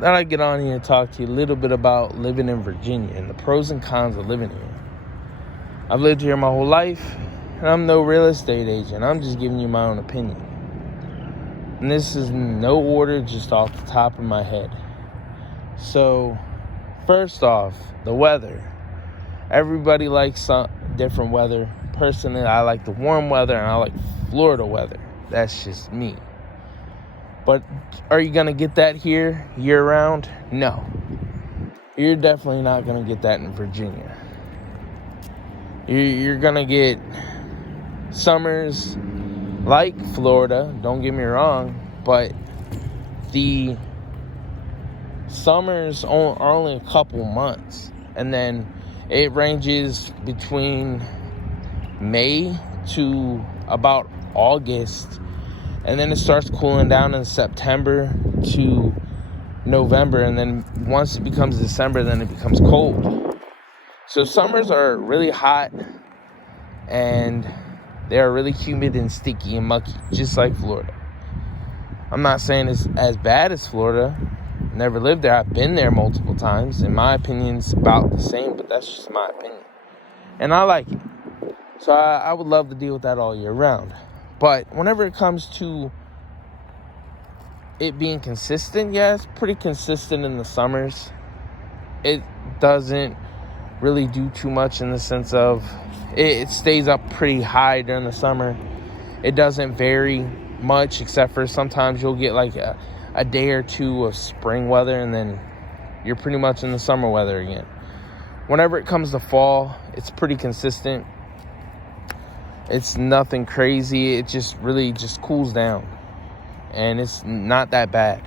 Thought I'd get on here and talk to you a little bit about living in Virginia and the pros and cons of living here. I've lived here my whole life, and I'm no real estate agent. I'm just giving you my own opinion. And this is no order, just off the top of my head. So, first off, the weather. Everybody likes some different weather. Personally, I like the warm weather, and I like Florida weather. That's just me. But are you going to get that here year-round? No. You're definitely not going to get that in Virginia. You're going to get summers like Florida, don't get me wrong, but the summers are only a couple months. And then it ranges between May to about August. And then it starts cooling down in September to November. And then once it becomes December, then it becomes cold. So summers are really hot. And they are really humid and sticky and mucky, just like Florida. I'm not saying it's as bad as Florida. Never lived there. I've been there multiple times. In my opinion, it's about the same, but that's just my opinion. And I like it. So I would love to deal with that all year round. But whenever it comes to it being consistent, yeah, it's pretty consistent in the summers. It doesn't really do too much in the sense of it stays up pretty high during the summer. It doesn't vary much, except for sometimes you'll get like a day or two of spring weather, and then you're pretty much in the summer weather again. Whenever it comes to fall, it's pretty consistent. It's nothing crazy. It just really just cools down, and it's not that bad.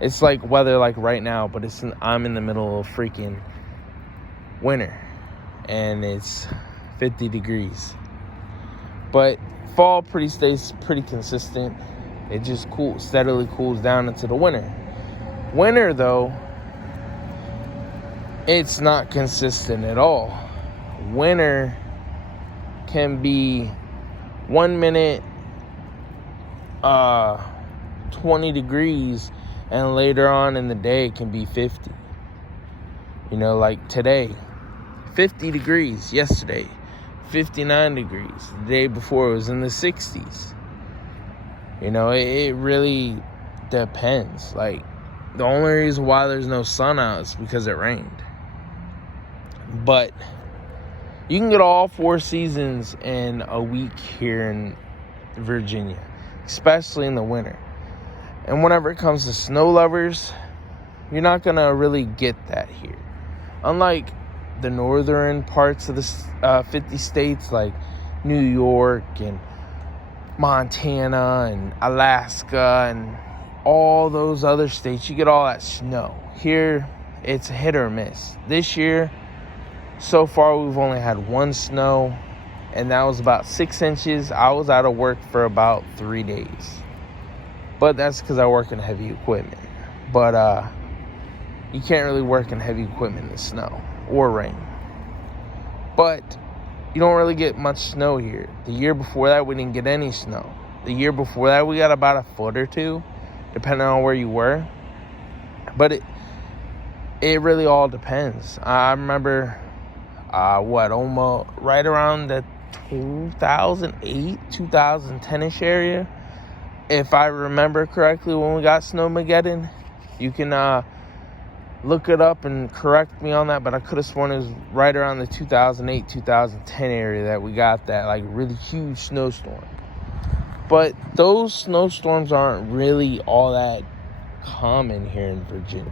It's like weather like right now, but I'm in the middle of freaking winter, and it's 50 degrees. But fall stays pretty consistent. It just steadily cools down into the winter. Winter, though, it's not consistent at all. Winter can be 1 minute 20 degrees, and later on in the day it can be 50. You know, like today, 50 degrees yesterday, 59 degrees. The day before it was in the 60s. You know, it really depends. Like, the only reason why there's no sun out is because it rained. But you can get all 4 seasons in a week here in Virginia, especially in the winter. And whenever it comes to snow lovers, you're not going to really get that here. Unlike the northern parts of the 50 states like New York and Montana and Alaska and all those other states, you get all that snow. Here, it's hit or miss. This year, so far, we've only had 1 snow, and that was about 6 inches. I was out of work for about 3 days. But that's because I work in heavy equipment. But you can't really work in heavy equipment in the snow or rain. But you don't really get much snow here. The year before that, we didn't get any snow. The year before that, we got about a foot or two, depending on where you were. But it really all depends. I remember, almost right around the 2008, 2010-ish area, if I remember correctly, when we got Snowmageddon. You can look it up and correct me on that, but I could have sworn it was right around the 2008, 2010 area that we got that like really huge snowstorm. But those snowstorms aren't really all that common here in Virginia.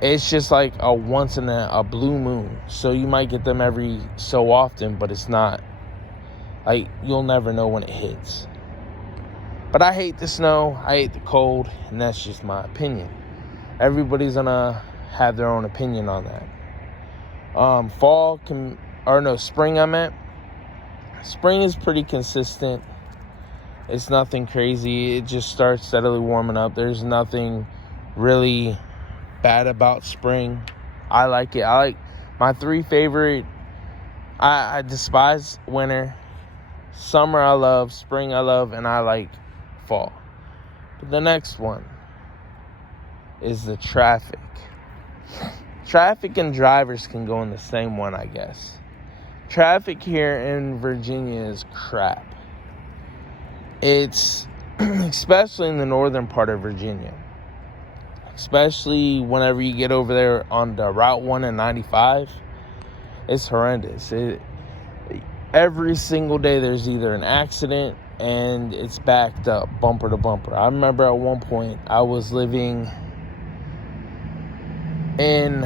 It's just like a once in a blue moon. So you might get them every so often, but it's not like you'll never know when it hits. But I hate the snow, I hate the cold, and that's just my opinion. Everybody's gonna have their own opinion on that. Spring I meant. Spring is pretty consistent. It's nothing crazy. It just starts steadily warming up. There's nothing really bad about spring. I like it. I like my 3 favorite. I despise winter. Summer I love, spring I love, and I like fall. But the next one, is the traffic. Traffic and drivers can go in the same one, I guess. Traffic here in Virginia is crap. It's especially in the northern part of Virginia. Especially whenever you get over there on the Route 1 and 95. It's horrendous. Every single day there's either an accident and it's backed up bumper to bumper. I remember at one point I was living in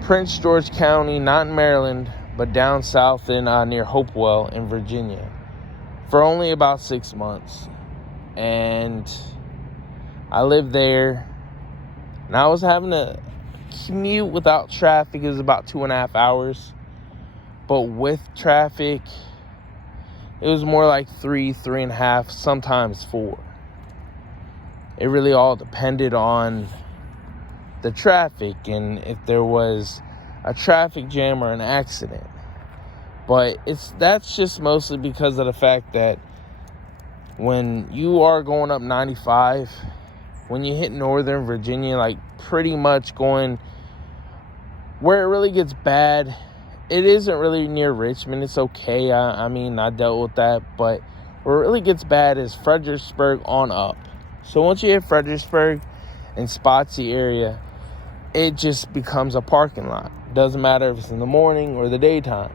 Prince George County, not in Maryland, but down south in near Hopewell in Virginia for only about 6 months. And I lived there, and I was having to commute without traffic. It was about 2.5 hours. But with traffic, it was more like 3.5, sometimes 4. It really all depended on the traffic and if there was a traffic jam or an accident. But that's just mostly because of the fact that when you are going up 95, when you hit Northern Virginia, like pretty much going where it really gets bad, it isn't really near Richmond. It's okay. I mean, I dealt with that. But where it really gets bad is Fredericksburg on up. So once you hit Fredericksburg and Spotsy area, it just becomes a parking lot. Doesn't matter if it's in the morning or the daytime.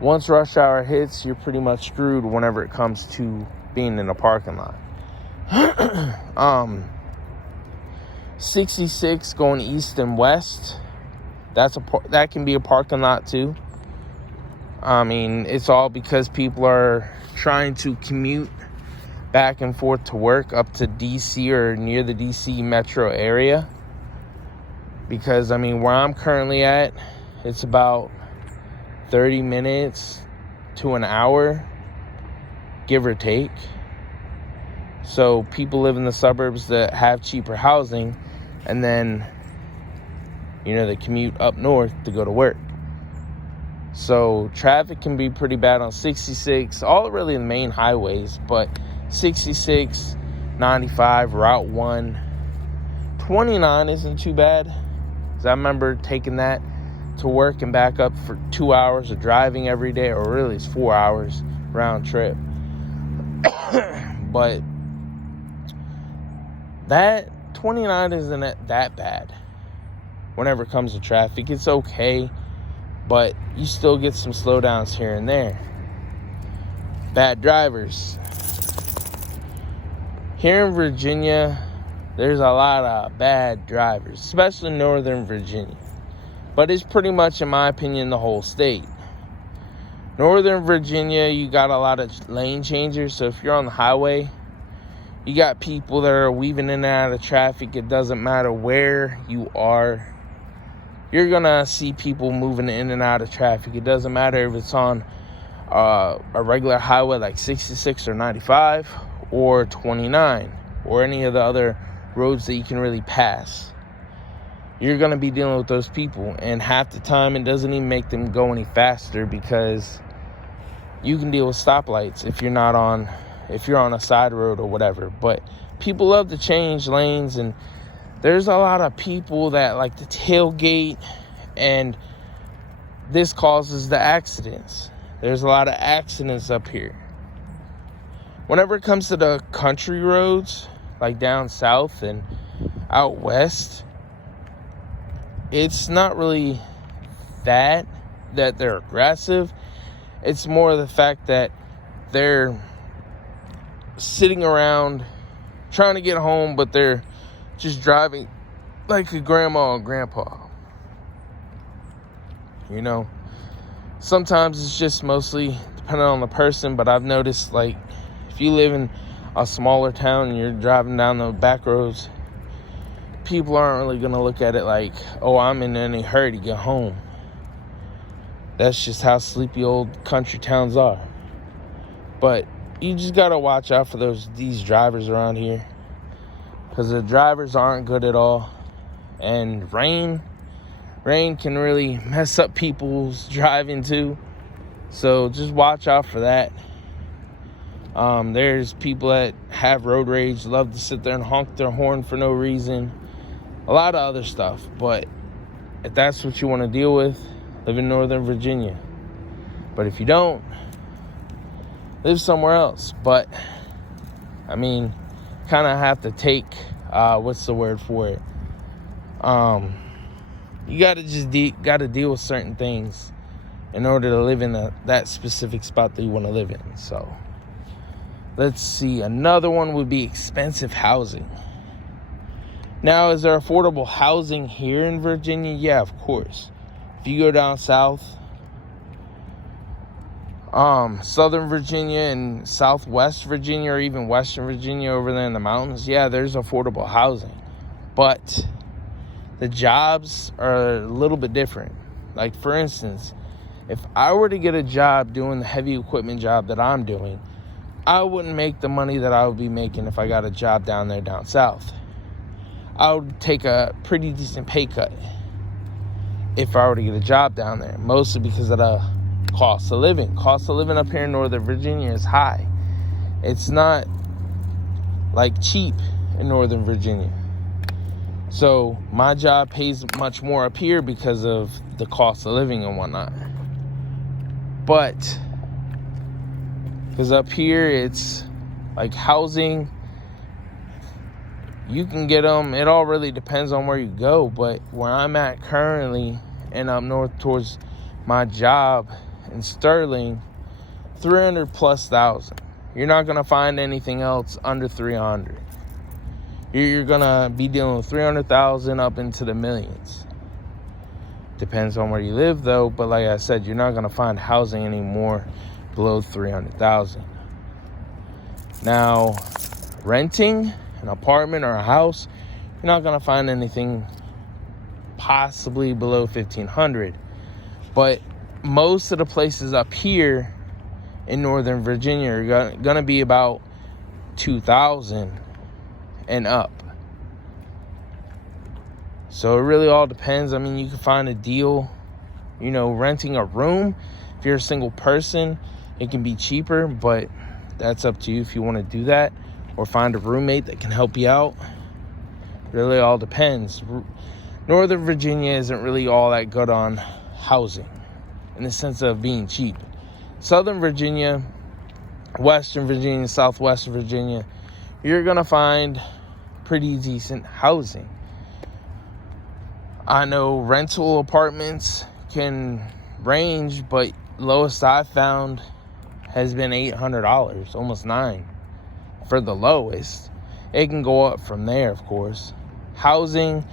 Once rush hour hits, you're pretty much screwed whenever it comes to being in a parking lot. 66 going east and west, that can be a parking lot too. I mean, it's all because people are trying to commute back and forth to work up to DC or near the DC metro area. Because, I mean, where I'm currently at, it's about 30 minutes to an hour, give or take. So people live in the suburbs that have cheaper housing, and then, they commute up north to go to work. So traffic can be pretty bad on 66, all really the main highways, but 66, 95, Route 1, 29 isn't too bad. 'Cause I remember taking that to work and back up for 2 hours of driving every day, or really it's 4 hours round trip. But that 29 isn't that bad. Whenever it comes to traffic, it's okay, but you still get some slowdowns here and there. Bad drivers. Here in Virginia, there's a lot of bad drivers, especially Northern Virginia. But it's pretty much, in my opinion, the whole state. Northern Virginia, you got a lot of lane changers. So if you're on the highway, you got people that are weaving in and out of traffic. It doesn't matter where you are. You're going to see people moving in and out of traffic. It doesn't matter if it's on a regular highway like 66 or 95 or 29 or any of the other roads that you can really pass. You're going to be dealing with those people, and half the time it doesn't even make them go any faster because you can deal with stoplights if you're on a side road or whatever. But people love to change lanes, and there's a lot of people that like to tailgate, and this causes the accidents. There's a lot of accidents up here. Whenever it comes to the country roads, like down south and out west, it's not really that they're aggressive. It's more the fact that they're sitting around trying to get home, but they're just driving like a grandma and grandpa. Sometimes it's just mostly depending on the person, but I've noticed, like, if you live in a smaller town and you're driving down the back roads, people aren't really going to look at it like, oh, I'm in any hurry to get home. That's just how sleepy old country towns are. But you just got to watch out for these drivers around here, because the drivers aren't good at all. And rain can really mess up people's driving too. So just watch out for that. There's people that have road rage, love to sit there and honk their horn for no reason. A lot of other stuff. But if that's what you want to deal with, live in Northern Virginia. But if you don't, live somewhere else. But, I mean, kind of have to take, what's the word for it? You got to just got to deal with certain things in order to live in that specific spot that you want to live in. So, let's see. Another one would be expensive housing. Now, is there affordable housing here in Virginia? Yeah, of course. If you go down south, Southern Virginia and Southwest Virginia, or even Western Virginia over there in the mountains, yeah, there's affordable housing. But the jobs are a little bit different. Like, for instance, if I were to get a job doing the heavy equipment job that I'm doing, I wouldn't make the money that I would be making if I got a job down there down south. I would take a pretty decent pay cut if I were to get a job down there, mostly because of the cost of living. Cost of living up here in Northern Virginia is high. It's not like cheap in Northern Virginia. So my job pays much more up here because of the cost of living and whatnot. But because up here it's like housing, you can get them. It all really depends on where you go. But where I'm at currently and up north towards my job in Sterling, 300,000+. You're not going to find anything else under 300. You're going to be dealing with 300,000 up into the millions. Depends on where you live, though. But like I said, you're not going to find housing anymore below 300,000. Now, renting an apartment or a house, you're not going to find anything possibly below 1,500. But most of the places up here in Northern Virginia are going to be about 2,000 and up. So it really all depends. I mean, you can find a deal, renting a room. If you're a single person, it can be cheaper, but that's up to you if you want to do that, or find a roommate that can help you out. Really all depends. Northern Virginia isn't really all that good on housing in the sense of being cheap. Southern Virginia, Western Virginia, Southwest Virginia, you're going to find pretty decent housing. I know rental apartments can range, but lowest I've found has been $800, almost $900 for the lowest. It can go up from there, of course. Housing,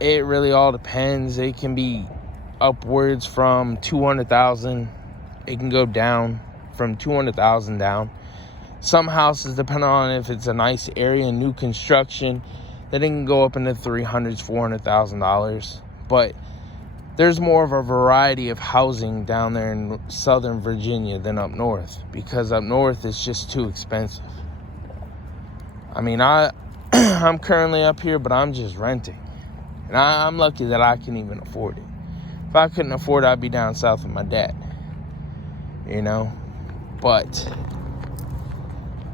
it really all depends. It can be upwards from 200,000. It can go down from 200,000 down. Some houses, depending on if it's a nice area, new construction, then it can go up into $300,000, $400,000. But there's more of a variety of housing down there in Southern Virginia than up north, because up north it's just too expensive. I mean, I'm currently up here, but I'm just renting. And I'm lucky that I can even afford it. If I couldn't afford it, I'd be down south with my dad. But,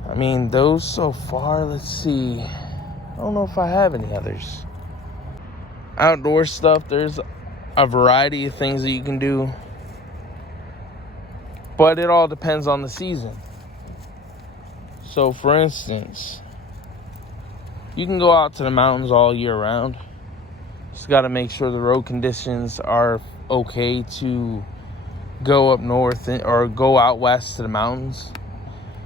I mean, those so far, let's see. I don't know if I have any others. Outdoor stuff, there's a variety of things that you can do. But it all depends on the season. So, for instance, you can go out to the mountains all year round. Just got to make sure the road conditions are okay to go up north or go out west to the mountains,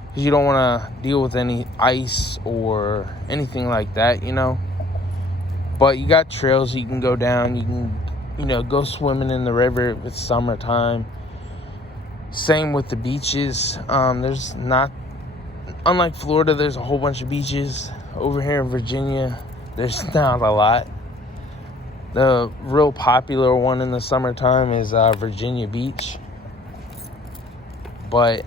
because you don't want to deal with any ice or anything like that, But you got trails you can go down. You can, go swimming in the river if it's summertime. Same with the beaches. There's not, unlike Florida, there's a whole bunch of beaches. Over here in Virginia, there's not a lot. The real popular one in the summertime is Virginia Beach. But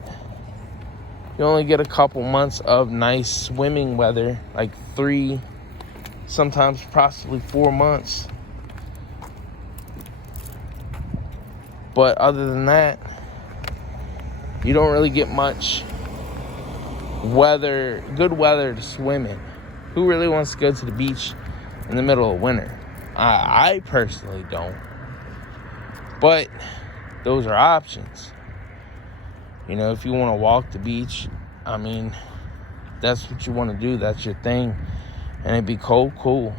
you only get a couple months of nice swimming weather, like 3, sometimes possibly 4 months. But other than that, you don't really get much good weather to swim in. Who really wants to go to the beach in the middle of winter? I personally don't. But those are options. If you want to walk the beach, I mean, that's what you want to do. That's your thing. And it'd be cool.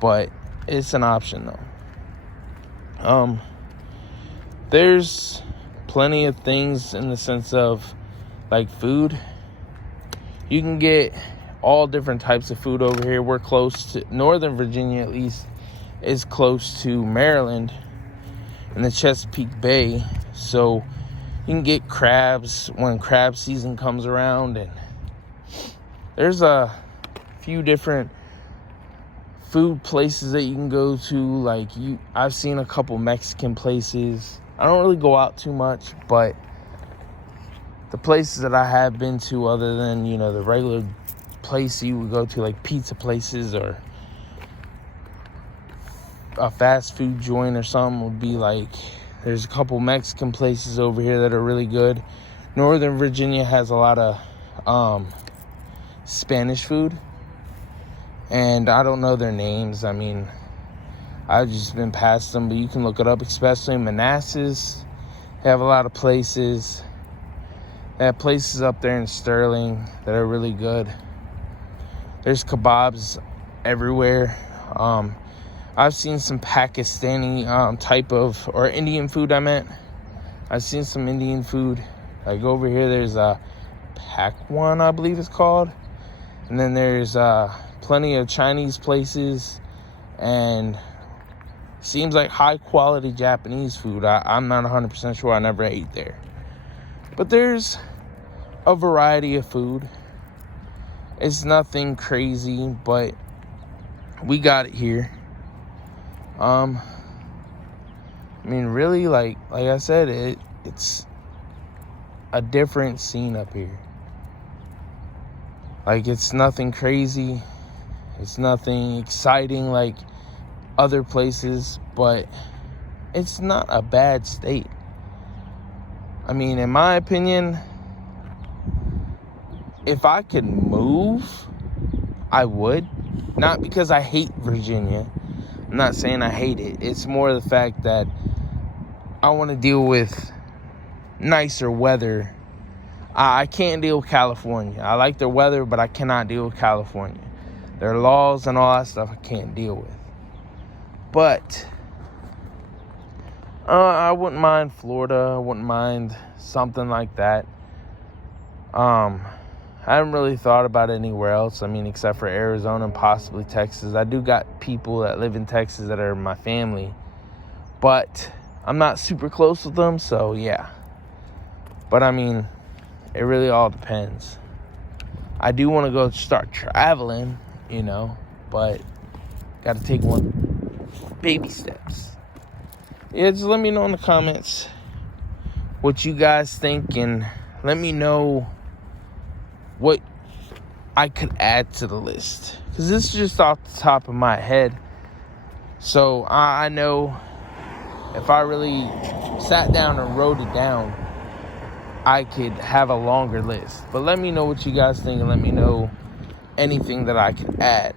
But it's an option, though. There's plenty of things in the sense of, like, food. You can get all different types of food over here. We're close to Northern Virginia, at least, is close to Maryland and the Chesapeake Bay. So you can get crabs when crab season comes around. And there's a few different food places that you can go to. I've seen a couple Mexican places. I don't really go out too much, but the places that I have been to, other than, the regular place you would go to, like pizza places or a fast food joint or something, would be like, there's a couple Mexican places over here that are really good. Northern Virginia has a lot of Spanish food, and I don't know their names. I mean, I've just been past them, but you can look it up, especially in Manassas. They have a lot of places. They have places up there in Sterling that are really good. There's kebabs everywhere. I've seen some Pakistani type of, or Indian food, I meant. I've seen some Indian food. Like over here, there's a Pakwan, I believe it's called. And then there's plenty of Chinese places. And seems like high quality Japanese food. I'm not 100% sure. I never ate there. But there's a variety of food. It's nothing crazy, but we got it here. I mean, really, like I said, it's a different scene up here. Like, it's nothing crazy. It's nothing exciting like other places, but it's not a bad state. I mean, in my opinion, if I could move, I would. Not because I hate Virginia. I'm not saying I hate it. It's more the fact that I want to deal with nicer weather. I can't deal with California. I like their weather, but I cannot deal with California. Their laws and all that stuff I can't deal with. But I wouldn't mind Florida. I wouldn't mind something like that. I haven't really thought about anywhere else. I mean, except for Arizona and possibly Texas. I do got people that live in Texas that are my family, but I'm not super close with them, so yeah. But I mean, it really all depends. I do want to go start traveling, but got to take one baby steps. Yeah, just let me know in the comments what you guys think, and let me know what I could add to the list, because this is just off the top of my head. So I know if I really sat down and wrote it down, I could have a longer list. But let me know what you guys think, and let me know anything that I could add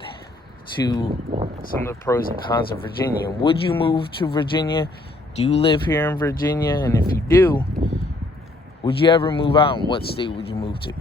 to some of the pros and cons of Virginia. Would you move to Virginia? Do you live here in Virginia? And if you do, would you ever move out, and what state would you move to?